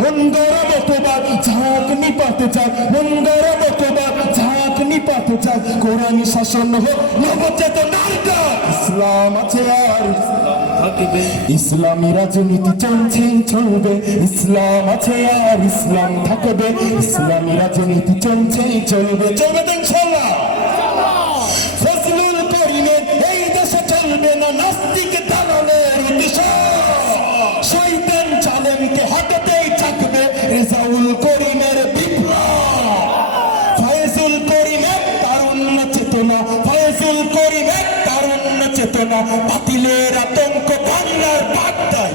মঙ্গর মতবাদ ঝাঁক নিপাতে চায় মঙ্গর মতবাদ ঝাঁক নিপাতে চায় কোরআনী শাসন হোক নবচেতনার ইসলাম আছে আর ইসলামী রাজনীতি চলছেই চলবে। ইসলাম আছে আর ইসলাম থাকবে। ইসলামী রাজনীতি চলছেই চলবে। চলবে তো চেতনা ফয়জুল করিমের তারুণ্য চেতনা বাতিলের আতঙ্ক বাংলার বার্তায়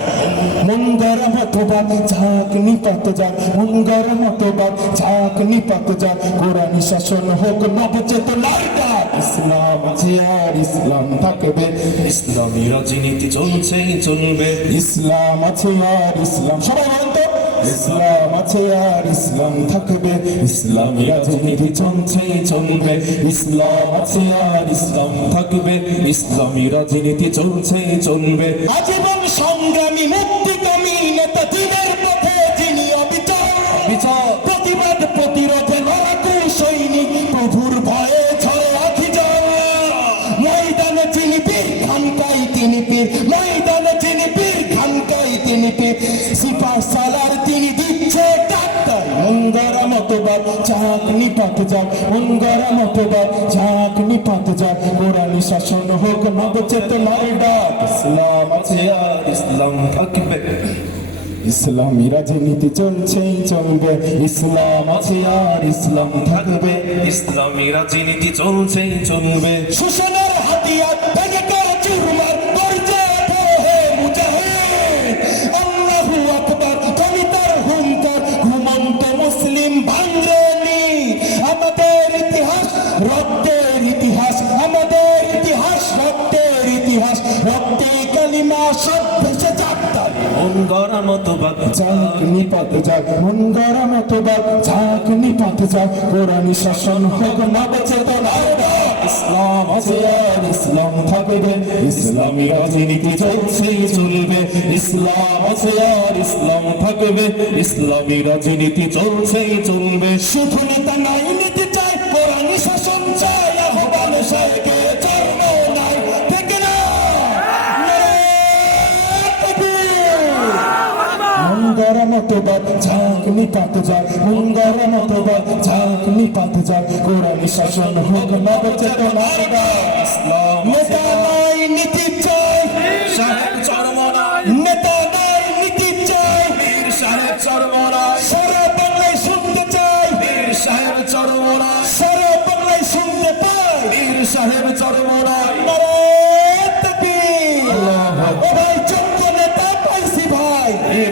মঙ্গর মতবাদ ঝাঁক নিপাত যাক মঙ্গর মতবাদ ঝাঁক নিপাত যাক কোরআনী শাসন হোক নবচেতনার ডাক। ইসলাম আছে আর ইসলাম থাকবে। ইসলামী রাজনীতি চলছেই চলবে। ইসলাম আছে আর ইসলাম। সবাই বলেন তো। ইসলাম আছে আর ইসলাম থাকবে ইসলামী রাজনীতি চলছেই চলবে। ইসলাম আছে আর ইসলাম থাকবে ইসলামী রাজনীতি চলছেই চলবে। আজীবন সংগ্রামী মুক্তিকামী নেতা দিনের পথে যিনি অবিচল বিচার প্রতিবাদ প্রতিরোধে লড়াকু সৈনিক প্রভুর ভয়ে ছড়ে অভিযান। ময়দানে যিনি বীর খানকাই তিনি পীর ময়দানে যিনি বীর খানকাই তিনি পীর সিপাহ সালার নিপাত মতবাদ চাক নিপাত যাক কোরআনী শাসন হোক নবচেতনার ডাক। ইসলাম আছে আর ইসলাম থাকবে। ইসলামী রাজনীতি চলছেই চলবে ইসলাম আছে আর ইসলাম থাকবে। ইসলামী রাজনীতি চলছেই চলবে। শোষণের হাতিয়ার সব ভেসে যাত্তার অঙ্গরা মতবাদ যাক নিপাত যাক মন গড়া মতবাদ যাক নিপাত যাক কোরআনী শাসন হোক নবচেতনার ডাক। ইসলাম আছে আর ইসলাম থাকবে। ইসলামী রাজনীতি চলছেই চলবে। ইসলাম আছে আর ইসলাম থাকবে। ইসলামী রাজনীতি চলছেই চলবে। শুধু নেতা মতবাদ ঝাঁক নিপাত যায়। মঙ্গর মতবাদ ঝাঁক নিপাত যায়। কোরআনী শাসন হোক নেতা নাই নীতি চাই। সাহেব চরমনায় নেতা নাই নীতি চাই। বীর সাহেব চরমনায় সারা বাংলায় শুনতে চাই। বীর সাহেব চরমনায় সারা বাংলায় শুনতে পাই। বীর সাহেব চরমনায়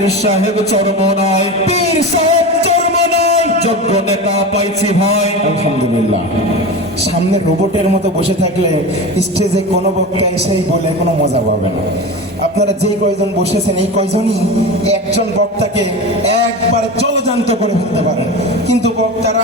সাহেব চরমনায়। পীর সাহেব চর্ম নয় যোগ্য নেতা পাইছি ভাই। আলহামদুলিল্লাহ। সামনে রোবটের মতো বসে থাকলে স্টেজে কোনো বক্তা এসেই বলে কোনো মজা পাবে না। আপনারা যে কয়জন বসেছেন, এই কয়জনই একজন বক্তাকে একবারে জলজান্ত করে ফেলতে পারেন। কিন্তু বক্তারা